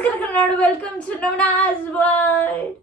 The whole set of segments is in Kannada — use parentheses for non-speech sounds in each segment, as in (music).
ನಮಸ್ಕಾರ Kannada welcome to ನವನಾಸ್ world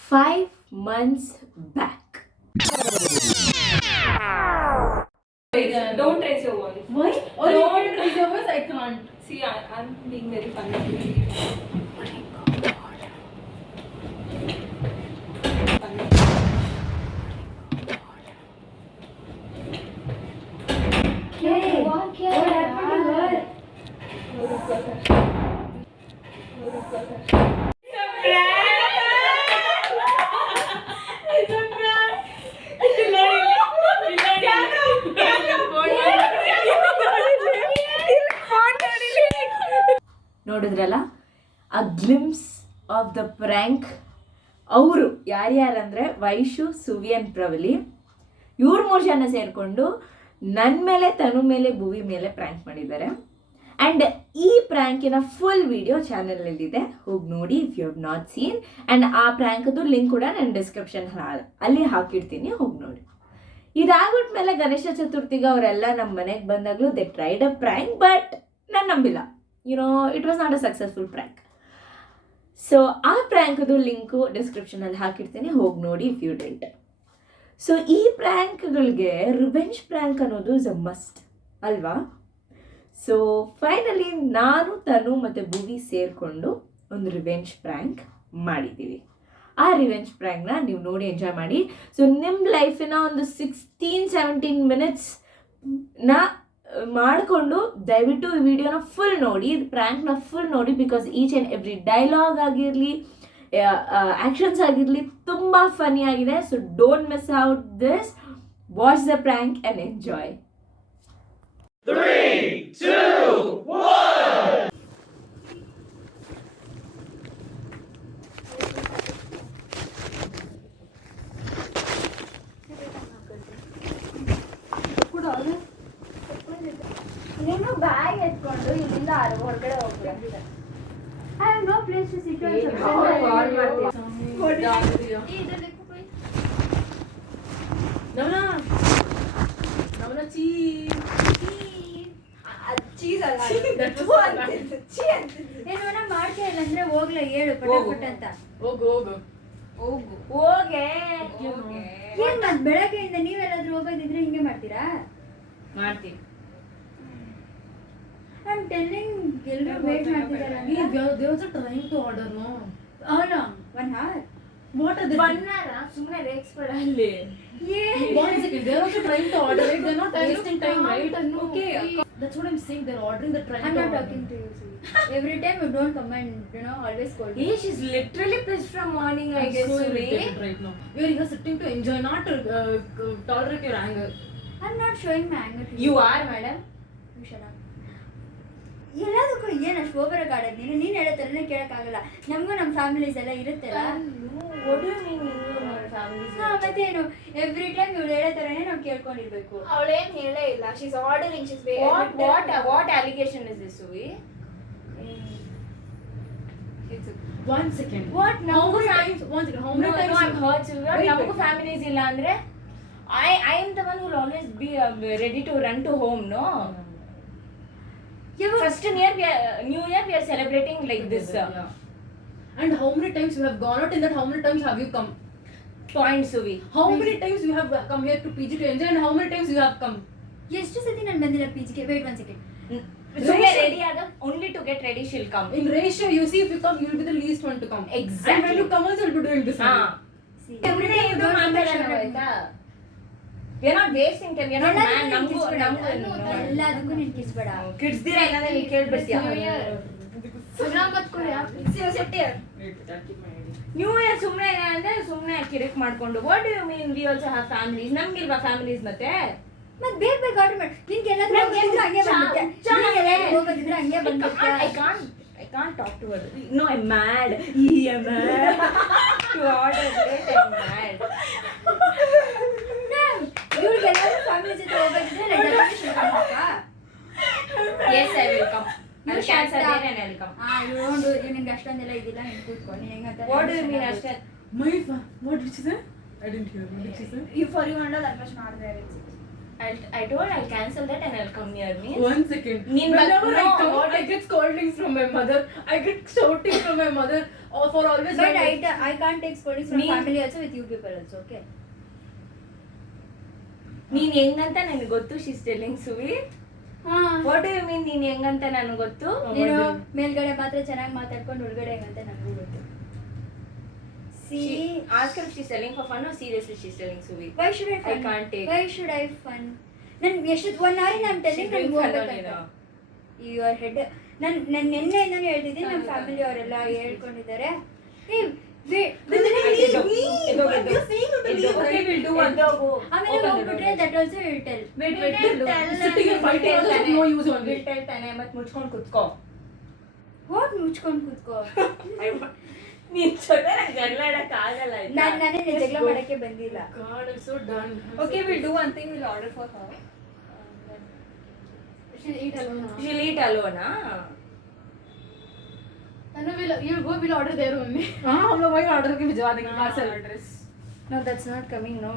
five months back Don't raise your voice. Why Or you can raise your voice, I can't. See, I, I'm being very funny. Funny. ನೋಡಿದ್ರಲ್ಲ? ಆ ಗ್ಲಿಮ್ಸ್ ಆಫ್ ದ ಪ್ರ್ಯಾಂಕ್ ಅವರು ಯಾರ್ಯಾರಂದ್ರೆ ವೈಶು, ಸುವಿಯನ್, ಪ್ರವಲಿ. ಇವ್ರ ಮೂರು ಜನ ಸೇರಿಕೊಂಡು ನನ್ನ ಮೇಲೆ, ತನು ಮೇಲೆ, ಭೂವಿ ಮೇಲೆ ಪ್ರ್ಯಾಂಕ್ ಮಾಡಿದ್ದಾರೆ. ಆ್ಯಂಡ್ ಈ ಪ್ರ್ಯಾಂಕಿನ ಫುಲ್ ವಿಡಿಯೋ ಚಾನಲಲ್ಲಿದೆ ಹೋಗಿ ನೋಡಿ if you have not seen and ಆ ಪ್ರ್ಯಾಂಕದು ಲಿಂಕ್ ಕೂಡ ನಾನು ಡಿಸ್ಕ್ರಿಪ್ಷನ್ ಅಲ್ಲಿ ಹಾಕಿರ್ತೀನಿ. ಹೋಗಿ ನೋಡಿ. ಇದಾಗ್ಬಿಟ್ಮೇಲೆ ಗಣೇಶ ಚತುರ್ಥಿಗೆ ಅವರೆಲ್ಲ ನಮ್ಮ ಮನೆಗೆ ಬಂದಾಗಲೂ they tried a prank but ನಾನು ನಂಬಿಲ್ಲ. You know it was not a successful prank so ಆ ಪ್ರ್ಯಾಂಕದು ಲಿಂಕು ಡಿಸ್ಕ್ರಿಪ್ಷನಲ್ಲಿ ಹಾಕಿರ್ತೀನಿ. ಹೋಗಿ ನೋಡಿ ಇಫ್ ಯು ಡೆಂಟ್ ಸೊ ಈ ಪ್ರ್ಯಾಂಕ್ಗಳಿಗೆ ರಿವೆಂಜ್ ಪ್ರ್ಯಾಂಕ್ ಅನ್ನೋದು ಇಸ್ ಅ ಮಸ್ಟ್ ಅಲ್ವಾ? ಸೊ ಫೈನಲಿ ನಾನು, ತನು ಮತ್ತು ಭುವಿ ಸೇರಿಕೊಂಡು ಒಂದು ರಿವೆಂಜ್ ಪ್ರ್ಯಾಂಕ್ ಮಾಡಿದ್ದೀವಿ. ಆ ರಿವೆಂಜ್ ಪ್ರ್ಯಾಂಕ್ನ ನೀವು ನೋಡಿ ಎಂಜಾಯ್ ಮಾಡಿ. ಸೊ ನಿಮ್ಮ ಲೈಫಿನ ಒಂದು ಸಿಕ್ಸ್ಟೀನ್ ಸೆವೆಂಟೀನ್ ಮಿನಿಟ್ಸ್ನ ಮಾಡಿಕೊಂಡು ದಯವಿಟ್ಟು ಈ ವಿಡಿಯೋನ ಫುಲ್ ನೋಡಿ ಪ್ರ್ಯಾಂಕ್ನ ಫುಲ್ ನೋಡಿ because each and every dialogue ಆಗಿರಲಿ ಆ್ಯಕ್ಷನ್ಸ್ ಆಗಿರಲಿ ತುಂಬ ಫನಿ ಆಗಿದೆ. So don't miss out this watch the prank and enjoy ನೀನು ಬ್ಯಾಗ್ ಎತ್ಕೊಂಡು ಇಲ್ಲಿಂದ ಹೊರಗಡೆ ಹೋಗ್ಬಿಡ. I have no place to sit Cheese. ಅಲ್ಲ. ಏನಾರ ಮಾಡ್ತಾ ಇಲ್ಲ ಅಂದ್ರೆ ಹೋಗ್ಲಾ ಹೇಳು ಪಟಾಪಟ್ ಅಂತ. ಹೋಗು ಹೋಗು. ಹೋಗು. ಹೋಗೆ. ಏನ್ ಬೆಳಗ್ಗೆಯಿಂದ ನೀವೆಲ್ಲಾದ್ರೂ ಹೋಗೋದಿದ್ರೆ ಹಿಂಗೆ ಮಾಡ್ತೀರಾ? ಮಾಡ್ತೀವಿ ಐ ಆಮ್ ಟೆಲ್ಲಿಂಗ್ ಎಲ್ಲರೂ ವೇಟ್ ಮಾಡ್ತಿದಾರ Hey, they are- they also trying to order, no? ಅವನು one hour What are they? ಸುಮ್ಮನೆ ರೇಕ್ಸ್ಬೇಡ ಅಲ್ಲಿ One second, they are also trying to order it. They're not wasting time, right? Okay, that's what I'm saying. They're ordering the trying I'm to not order. talking to you. (laughs) Every time you don't come and you know always scold me. Hey, she's literally pissed from morning, I I'm guess. so Suri. irritated right now. We are here sitting to enjoy, not to uh, c- tolerate your anger. I'm not showing my anger to You are, madam. You shut up. ಎಲ್ಲದಕ್ಕೂ ಏನಷ್ಟು ಓಬರ ಕಾಡೋದು ನೀನು ನೀನು ಹೇಳ್ತಾರೆ ಕೇಳೋಕ್ಕಾಗಲ್ಲ. ನಮ್ಗೂ ನಮ್ಮ ಫ್ಯಾಮಿಲೀಸ್ ಎಲ್ಲ ಇರುತ್ತಲ್ಲ? ಮತ್ತೇನು? ಎವ್ರಿ ಟೈಮ್ ಇವ್ಳು ಹೇಳೋ ಥರನೇ ನಾವು ಕೇಳ್ಕೊಂಡಿರ್ಬೇಕು. ಅವಳೇನು ಹೇಳೇ ಇಲ್ಲ. She's ordering she's what what what is this we one second what ಇಲ್ಲ ಅಂದರೆ I I am the will always be ready to run to home no First New Year, we are, New Year we are celebrating like this. Uh, Yeah. And how many times you have gone out? In that, how many times have you come? point, Suvi. How many times you have come here to PG to enjoy, and how many times you have come? ಎಷ್ಟು ಸತಿ ನಾನು ಬಂದಿಲ್ಲ ಪಿ ಜಿಗೆ wait one second Suvi ready ಆಗ only to get ready she'll come. In ratio, you see, if you come, you will be the least one to come. And when Exactly. you come, also, you'll be doing this. ಹಾ. only. Every day you don't ಮಾತಾಡೋಣ ಆಯ್ತಾ? We are time ಏನೋ. ನಮಗೂ ನಮಗೂ ಎಲ್ಲದಕ್ಕೂ ನೀನು ಕಿಸ್ಬೇಡ. ಕಿಡ್ಸ್ ದಿನ ಏನಾದ್ರೆ ನೀನ್ ಕೇಳ್ಬಿಡ್ತೀಯ? ನ್ಯೂ ಇಯರ್ ಸುಮ್ಮನೆ ಅಂದ್ರೆ ಸುಮ್ಮನೆ ಕಿರಿಕ್ ಮಾಡ್ಕೊಂಡು. What you mean we also have families ನಮ್ಗಿಲ್ವಾ families ಮತ್ತೆ? ಮತ್ತೆ ಬೇಗ ಬೇಗ ಆರ್ಡರ್ ಮಾಡಿ ನಿನ್ಗೆ ಎಲ್ಲಾದ್ರೂ ಹಂಗೆ ಬಂದ್ಬಿಟ್ಟೆ ಹೋಗೋದಿದ್ರೆ ಹಂಗೆ ಐ ಬಂದ್ಬಿಟ್ಟೆ can't I can't talk to hour no I mad ಈ I mad to order I mad ಇವ್ರಿಗೆ ಎಲ್ಲಾದ್ರೂ ಫ್ಯಾಮಿಲಿ ಜೊತೆ ಹೋಗೋದಿದ್ರೆ ready yes I will come I will cancel there and I will come ಹಾ ಇವ್ನು ನಿನ್ಗೆ ಅಷ್ಟೊಂದೆಲ್ಲ ಇದಿಲ್ಲ ನೀನು ಕೂತ್ಕೊ ನೀನು ಹೆಂಗಂತ ವಾಟ್ ಡು ಯು ಮೀನ್ ಅಷ್ಟೇ My fa- what did she say? I didn't hear. What did she say? You for you handle that much not there. I'll, I told I'll cancel that and I'll come here means. One second. Neen Whenever bak- I no, come, what I get scoldings from my mother. I get shouting from my mother. Or for always. But my- I, I can't take scoldings from Me- family also with you people also, okay? ನೀನ್ ಹೆಂಗಂತ ನನಗೆ ಗೊತ್ತು ಶಿಸ್ಟೆಲ್ಲಿಂಗ್ ಸುವಿ ಹಾ. ವಾಟ್ ಯು ಮೀನ್ ನೀನ್ ಹೆಂಗಂತ ನನಗೆ ಗೊತ್ತು? ನೀನು ಮೇಲ್ಗಡೆ ಮಾತ್ರ ಚೆನ್ನಾಗಿ ಮಾತಾಡ್ಕೊಂಡು ಒಳಗಡೆ ಹೆಂಗಂತ ನನಗೂ ಗೊತ್ತು. See ask if she's selling for fun seriously she's telling Suvi why should I I can't take. Why should I fun ನನ್ ಎಷ್ಟು ಒನ್ ಅವರ್ ನಾನು ಟೆಲ್ಲಿಂಗ್ ನನ್ಗೆ ಹೋಗ್ಬೇಕಂತ ಯುವರ್ ಹೆಡ್ ನಾನು ನಾನು ನಿನ್ನೆಯಿಂದನೂ ಹೇಳ್ತಿದ್ದೀನಿ ನಮ್ಮ ಫ್ಯಾಮಿಲಿ ಅವರೆಲ್ಲ ಹೇಳ್ಕೊಂಡಿದ್ದಾರೆ. ಏ wait, ಎದ್ದೋಗು, ಎದ್ದೋಗು. ಎದ್ದೋಗು. Okay, we'll do one. ಎದ್ದೋಗು. ಆಮೇಲೆ Open the ಹೋಗ್ಬಿಟ್ರೆ door. That also will tell Wait, wait, We'll we'll tell do. Sitting and fighting also is no use only. We'll tell ತಾನೆ ಮತ್ ಮುಚ್ಕೊಂಡ್ ಕುತ್ಕೋ ಹೋಗಿ ಮುಚ್ಕೊಂಡು ಕೂತ್ಕೋ ನೀನ್ ಜೊತೆ ನಂಗೆ ಜಗಳ ಆಡಕ್ ಆಗಲ್ಲ ನಾನು ನಾನೇ ಜಗಳ ಮಾಡಕ್ಕೆ ಬಂದಿಲ್ಲ God, I'm so done. I'm Okay, so we'll do one thing. We'll order for her. She'll eat alone. huh? Tanu will you'll go. We'll order there only. हाँ हम लोग वही order के भिजवा देंगे parcel. No, that's not coming, no.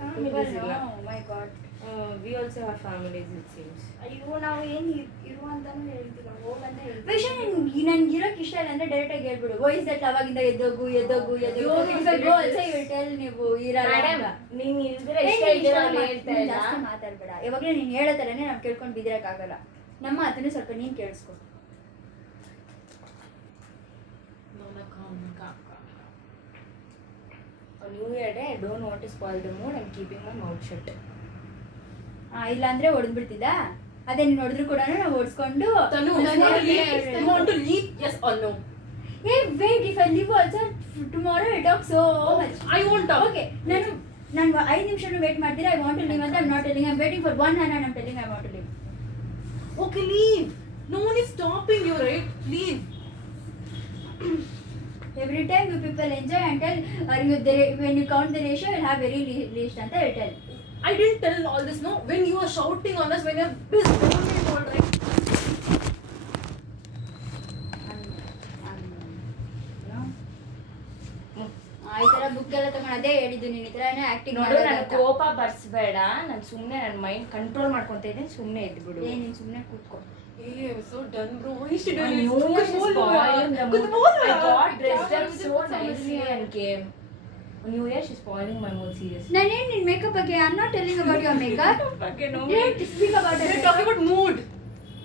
Oh my god. Uh, we also have families, it seems. ಅಯ್ಯೋ ನಾವು ಏನ್ ಇರ್- ಇರು ಅಂತಾನು ಹೇಳ್ತಿಲ್ಲ ಹೋಗಂತ ಹೇಳ್ತೀವಿ ವಿಷಯ ನನ್ಗೆ ಇರೋಕ್ ಇಷ್ಟ ಇಲ್ಲ ಅಂದ್ರೆ ಡೈರೆಕ್ಟ್ ಆಗಿ ಹೇಳ್ಬಿಡು ವಾಯ್ಸ್ ದಟ್ ಅವಾಗಿಂದ ಎದ್ದೋಗು ಎದ್ದೋಗು ಎದ್ದೋಗು You if I go will also you will tell ನೀವು ಇರಲ್ಲ Madam, ಅಂತ. ನೀನ್ ಇಲ್ದಿರ ಏ, ಇಷ್ಟ ನೀನ್ ಇಲ್ದಿರ ಇಷ್ಟೆಲ್ಲ ಅವ್ಳು ಮಾತ್- ಹೇಳ್ತಾ ನೀನ್ ಇಲ್ಲ. ಜಾಸ್ತಿ ಮಾತಾಡ್ಬೇಡ ಯಾವಾಗ್ಲೂ ನೀನ್ ಹೇಳೋ ತರನೇ ನಾವು ಕೇಳ್ಕೊಂಡು ಬಿದಿರಕ್ಕಾಗಲ್ಲ ನಮ್ಮ ಮಾತನ್ನು ಸ್ವಲ್ಪ ನೀನ್ ಕೇಳಿಸ್ಕೊ ಆ, ಇಲ್ಲ ಅಂದ್ರೆ ಹೊಡೆದ್ಬಿಡ್ತಿದ್ದ ಅದೇ ನೀನ್ ಹೊಡೆದ್ರು ಕೂಡ ನಾವು ಓಡಿಸ್ಕೊಂಡು Tanu, you want to leave? You ಅದೇ ನೀನು leave? ಕೂಡ ನಾವು ಓಡಿಸ್ಕೊಂಡು hey wait if I leave also tomorrow it off so much I want okay ನಾನು ನಾನು ಐದು ನಿಮಿಷನೂ ವೇಟ್ ಮಾಡ್ತೀರಾ? ಐ ವಾಂಟ್ ಟು ಲಿವ್ ಅಂತ I'm not telling I waiting for one hand I'm telling I want to leave okay leave no one is stopping you right you, right? Leave. Every time you people enjoy and tell are you when you count the ratio will have very least ಅಂತ tell I didn't tell all this, no? When you are shouting on us, when you're pissed, don't be right. ಈ ತರ ಬುಕ್ ಎಲ್ಲ ತಗೊಂಡು ಅದೇ ಹೇಳಿದ್ದು ನೀನು ಈ ತರನೇ ಆಕ್ಟಿಂಗ್ ನೋಡು ನನ್ ಕೋಪ ಬರ್ಸ್ಬೇಡ ನಾನು ಸುಮ್ನೆ ನನ್ನ ಮೈಂಡ್ ಕಂಟ್ರೋಲ್ ಮಾಡ್ಕೊಂತ ಇದ್ದೀನಿ ಸುಮ್ನೆ ಇದ್ಬಿಡು ಏ ನೀನ್ ಸುಮ್ನೆ ಕೂತ್ಕೋ Hey, I'm so done, bro. (laughs) You should have I know she's spoiling the mood. I got dressed up so nicely and came. New she's spoiling my mood, seriously. No, no, no, makeup again. I'm not telling about your makeup. (laughs) Fucking no. Didn't speak about it. You're talking about mood.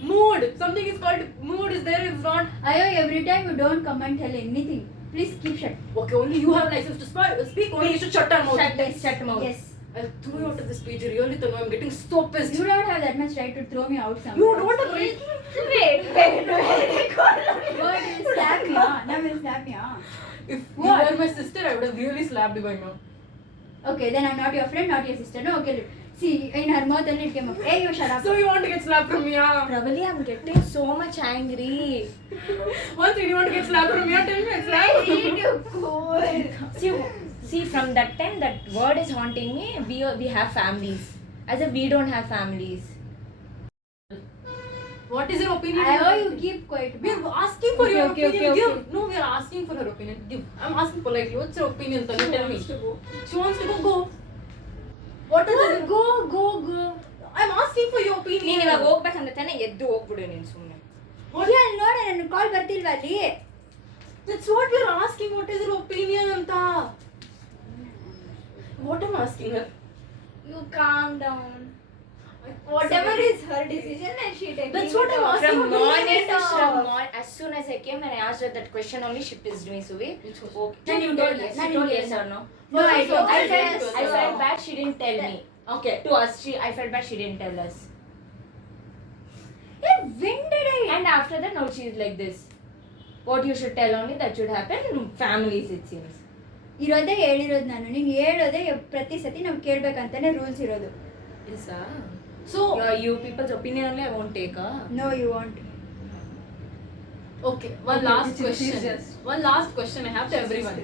Mood. Something is called mood. Is there? It's not. Ayo, every time you don't come and tell anything. Please keep shut. Okay, only you have license to spoil. Speak. You should shut your Yes. I'll throw you out of this page. Really, Tanu, I'm getting so pissed. You don't have that much right to throw me out somewhere. You don't have right. wait, wait, wait. What? You will slap me, huh? Now will slap me. If what? you were my sister, I would have really slapped you by now. Okay, then I'm not your friend, not your sister. No, okay, look. See, in her mouth and it came up. Hey, you shut up. So you want to get slapped from me, huh? Probably I'm getting so much angry. Once you want to get slapped from me, tell me slap. I you, cool. See, see, from that time, that word is haunting me. We we have families. As if we don't have families. What is your opinion? I know you keep quiet. We are asking for Okay, your okay, opinion. okay, Give. okay. No, we are asking for her opinion. Give. I'm asking politely. What's your opinion? Tanu? Tell me. She wants to go. Go. What is it? Go, go, go. I'm asking for your ನೀನ್ opinion. ಇವಾಗ ಹೋಗ್ಬೇಕಂದ್ರೆ ತಾನೇ ಎದ್ದು ಹೋಗ್ಬಿಡು ನೀನು ಸುಮ್ಮನೆ Yeah, ನೋಡ ನನ್ನ ಕಾಲ್ ಬರ್ತಿಲ್ವಾ ಅಲ್ಲಿ That's what we're asking. What is your opinion, Anta? What am I asking her? You calm down. Whatever is her decision and she takes That's what I'm asking. From what do you morning to from morning, as soon as I came and I asked her that question only, she pissed me, Suvi. Which was- Okay. Then you told yes. Then You told yes or no? No, I First don't. I all, felt- it I felt bad she didn't tell me. Okay. To us, she I felt bad she didn't tell us. Hey, when did I? And after that, now she is like this. What you should tell only that should happen. Families, it seems. ಇರೋದೇ ಹೇಳಿರೋದು ನಾನು ನೀನು ಹೇಳೋದೇ ಪ್ರತಿ ಸತಿ ನಾವು ಕೇಳ್ಬೇಕಂತಾನೆ ರೂಲ್ಸ್ ಇರೋದು so ah. People's opinion you I opinion take I ah. No you want okay one last question one last question I have to I have to everyone.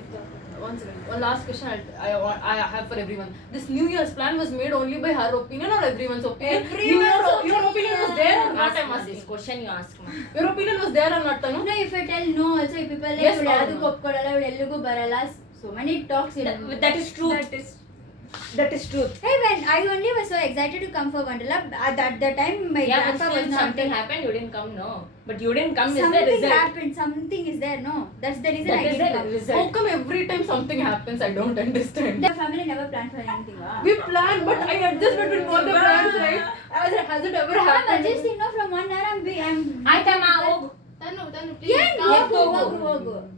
One second. One last question I, I, want- I have for everyone. This New Year's plan was made only by her opinion or everyone's opinion? Everyone's your, your opinion was there or not? I'm asking. this question you ask ma. Your opinion was there or not, Tanu? No if I tell no also ಈ ಪೀಪಲ್ Yes ಇವಳು or ಒಪ್ಕೊಳ್ಳಲ್ಲ ಅವ್ರು ಎಲ್ಲಿಗೂ ಬರಲ್ಲ so many talks in that, that is true. That is that is. Hey, when I only was so excited to come for Wonderla, at that, that time my yeah, grandpa was not. Something happened, you didn't come, no. But you didn't come, something is there happened, something is there, no. That's the reason that I didn't come. How come every time something happens, I don't understand? The family never planned for anything. Ah. We plan, but I adjust between both the plans, right? As, has it ever happened? I just, you know, from one hour I'm. I'm I come out. Tanu, please. Yeah, go, go.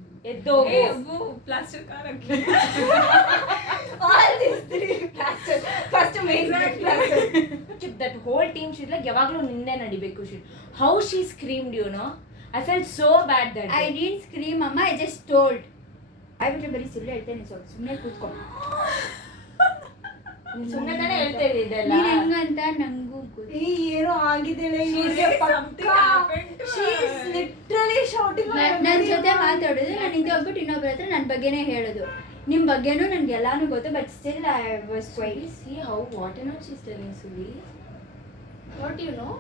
ಯಾವಾಗ್ಲೂ ನಿನ್ನೆ ನಡಿಬೇಕು shit how she scream you know I fell so bad that I didn't scream ಅಮ್ಮ ಐ ಜಸ್ಟ್ ಟೋಲ್ಡ್ ಐ ಬಿಟ್ಟು ಬರೀ ಸಿಲ್ ಹೇಳ್ತೇನೆ ಸುಮ್ಮನೆ ಕೂತ್ಕೊಂಡು ಸುಮ್ನೆ ತಾನೇ ಹೇಳ್ತಾ ಇದೆಲ್ಲ. ನೀನ್ ಹೆಂಗಂತ ನಂಗೂ ಗೊತ್ತು. ಏನೋ ಆಗಿದ್ದೇನೆ ಲಿಟ್ರಲಿ ಶೌಟಿಂಗ್ ನನ್ನ ಜೊತೆ ಮಾತಾಡೋದು ನಾನು ಹಿಂದೆ ಹೋಗ್ಬಿಟ್ಟು ಇನ್ನೊಬ್ಬರ ಹತ್ರ ನನ್ನ ಬಗ್ಗೆನೇ ಹೇಳೋದು. ನಿಮ್ಮ ಬಗ್ಗೆನೂ ನನಗೆ ಎಲ್ಲಾನು ಗೊತ್ತು but still I was quiet See how what and what she's telling Suvi. What do you know?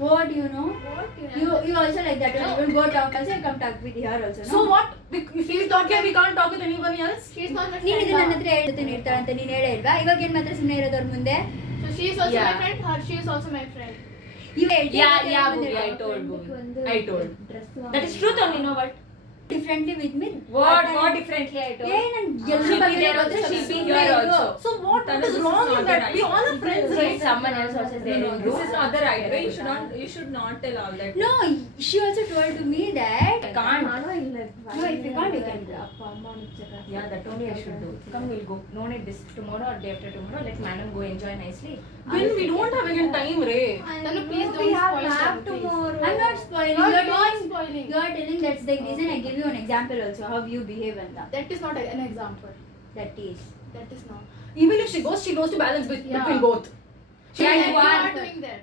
What you know? What do you you also like that no. you go talk also you come talk with her also no? So what? We- If he's talk here, we can't talk with anybody else? She's not my ನೀನ್ friend. ಇದು ನನ್ನ ಹತ್ರ ಹೇಳ್ತೀನಿ ಇರ್ತಾಳೆ ಅಂತ ನೀನು ಹೇಳೇ ಇಲ್ವಾ ಇವಾಗ ಏನು ಮಾತ್ರ ಸುಮ್ಮನೆ ಇರೋದು ಅವ್ರ ಮುಂದೆ So she is also Yeah. my friend. Her, she is also my friend. You yeah Yeah, yeah, Bhuvi, I told Bhuvi. I told. That is truth only, no what? Differently with me What? What differently I told? ಏ ನನ್ ಎಲ್ರ She'll be ಬಗ್ಗೆ there ಗೊತ್ತು, also, she'll be ಸುಮ್ನೆ here ಇರು. also. So what Tanu, is this is wrong not in the that? right We all are friends, See, right? someone else also is there in This group. is not the right way. You should not. You should not tell all that. No, she also told to me that Can't. no, if you can't, you can. Yeah, that only I should do. Come, we'll go. No need this tomorrow or day after tomorrow. Let madam go enjoy nicely. When we don't have again time, Ray. Tanu, please we don't have spoil lab Tanu, please. tomorrow. I'm not spoiling. You're You're not telling, spoiling. you're telling that's the reason I give you an example also how you behave and that. That is not a- an example. That is. That is not. Even if she goes, she goes to balance be- Yeah. between both. She Yeah, can you you are. are doing that.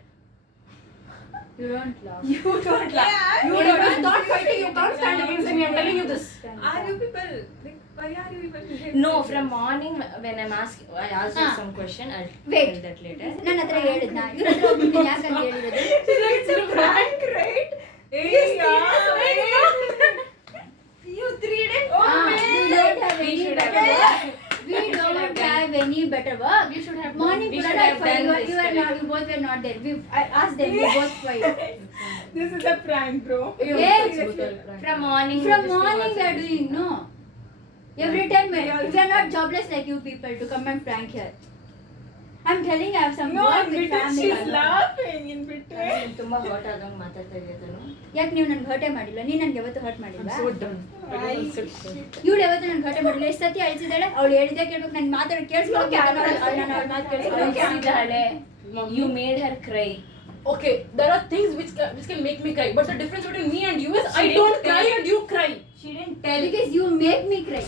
You don't laugh. You don't laugh. Yeah, You I if I don't start think fighting, you it can't is stand right. against me. I'm telling you this. Are you people like? Why are you people? behaving No, like from this? morning when I'm asking, I asked her Ah. some question. I'll Wait. tell that later. ನನ್ನ ಹತ್ರ ಹೇಳಿದ್ನ ಇವ್ರ ಹತ್ರ ಹೋಗ್ಬಿಟ್ಟು ನೀನ್ ಯಾಕಂತ ಹೇಳಿರೋದು It's a prank, right? Hey, yeah. You three days. Oh, we don't have We any better work. We We should don't have any better work. You should have Morning We should have done you, you were not, you both were not there. We, I asked them, we both fight. (laughs) This is a prank, bro. Yeah. From morning. From morning we are doing, no. Every time we are not jobless like you people to come and prank here. I'm telling you, I have some No, work in with between family. she's laughing in between. ನೀನ್ ತುಂಬಾ hot ಆಗಂಗ್ ಮಾತಾಡ್ತಾ ಇದೀಯ ತನು. ಯಾಕೆ ನೀವು ನನ್ಗೆ ಹರ್ಟೇ ಮಾಡಿಲ್ಲ ನೀನು ನನ್ಗೆ ಯಾವತ್ತು ಹರ್ಟ್ I'm ಮಾಡಿಲ್ವಾ so done. I don't Why? want to sit. ಇವಳು ಯಾವತ್ತು ನನ್ಗೆ ಹರ್ಟೆ ಮಾಡಿಲ್ಲ ಎಷ್ಟು ಸತಿ ಅಳಿಸಿದಾಳೆ ಅವಳು ಹೇಳಿದ್ದೆ ಕೇಳ್ಬೇಕು ಮಾತಾಡೋದು ಕೇಳಿಸ್ಕೊಂಡು ನಾನು ಅವಳ ಮಾತು ಅಳ್ಸಿದಾಳೆ. You made her cry. Okay, there are things which ca- which can make me cry, but the difference between me and you is She I didn't don't tell. cry and you cry. She didn't tell. Because you make me cry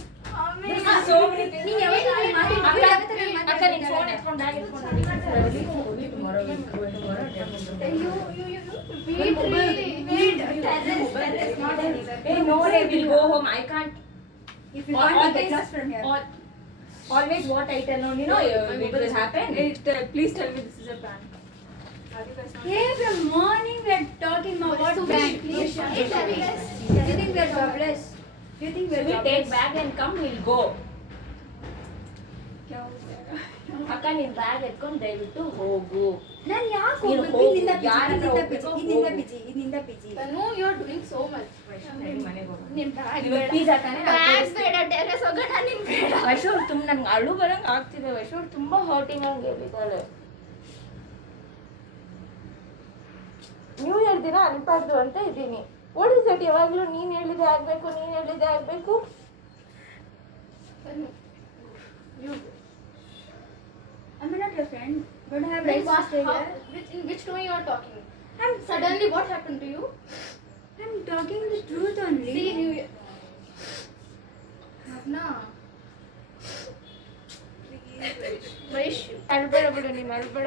no, you morning we are talking about what Do You think we are jobless? You think we will take bag and come? We'll go. ಅಕ್ಕ ನಿನ್ ಬ್ಯಾಗ್ ಎತ್ಕೊಂಡ್ ದಯವಿಟ್ಟು ಹೋಗು. ನಾನು ಯಾಕೆ ಹೋಗ್ಬೇಕು? ಇಲ್ಲಿಂದ ಬಿಜಿ ಇಲ್ಲಿಂದ ಬಿಜಿ ಇಲ್ಲಿಂದ ಬಿಜಿ ನಾನು you are doing so much ನಿನ್ ಬ್ಯಾಗ್ ತುಂಬ ನನ್ಗೆ ಅಳು ಬರಂಗ್ ಆಗ್ತಿದೆ. ವೈಶು ತುಂಬ ತುಂಬಾ ಹರ್ಟಿಂಗ್ ಆಗಿ ಹೇಳಿದ್ದಾಳೆ ನ್ಯೂ ಇಯರ್ ದಿನ ಅನ್ಬಾರ್ದು ಅಂತ ಇದ್ದೀನಿ. ವಾಟ್ ಇಸ್ ದಟ್ ಯಾವಾಗಲೂ ನೀನ್ ಹೇಳಿದೆ ಆಗ್ಬೇಕು ನೀನ್ ಹೇಳಿದೆ ಆಗ್ಬೇಕು Tanu, you. I'm not your friend. Don't have Like rights to what? stay How, here. which, in which tone you are talking? I'm Suddenly, what happened to you? I'm talking the truth only. See, New Year. Bhavna. Vaish. ಅಳ್ಬೇಡ ಬಿಡು ನೀನ್ ಅಳ್ಬೇಡ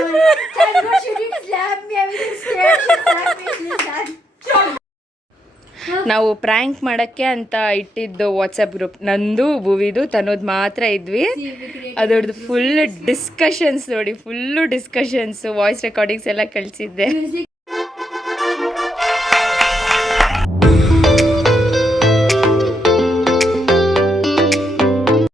ನಾವು ಪ್ರ್ಯಾಂಕ್ ಮಾಡೋಕ್ಕೆ ಅಂತ ಇಟ್ಟಿದ್ದು ವಾಟ್ಸಪ್ ಗ್ರೂಪ್ ನಂದು, ಭುವಿದು ತನ್ನೋದು ಮಾತ್ರ ಇದ್ವಿ. ಅದರದ್ದು ಫುಲ್ ಡಿಸ್ಕಷನ್ಸ್ ನೋಡಿ ಫುಲ್ಲು ಡಿಸ್ಕಷನ್ಸ್ ವಾಯ್ಸ್ ರೆಕಾರ್ಡಿಂಗ್ಸ್ ಎಲ್ಲ ಕಳಿಸಿದ್ದೆ.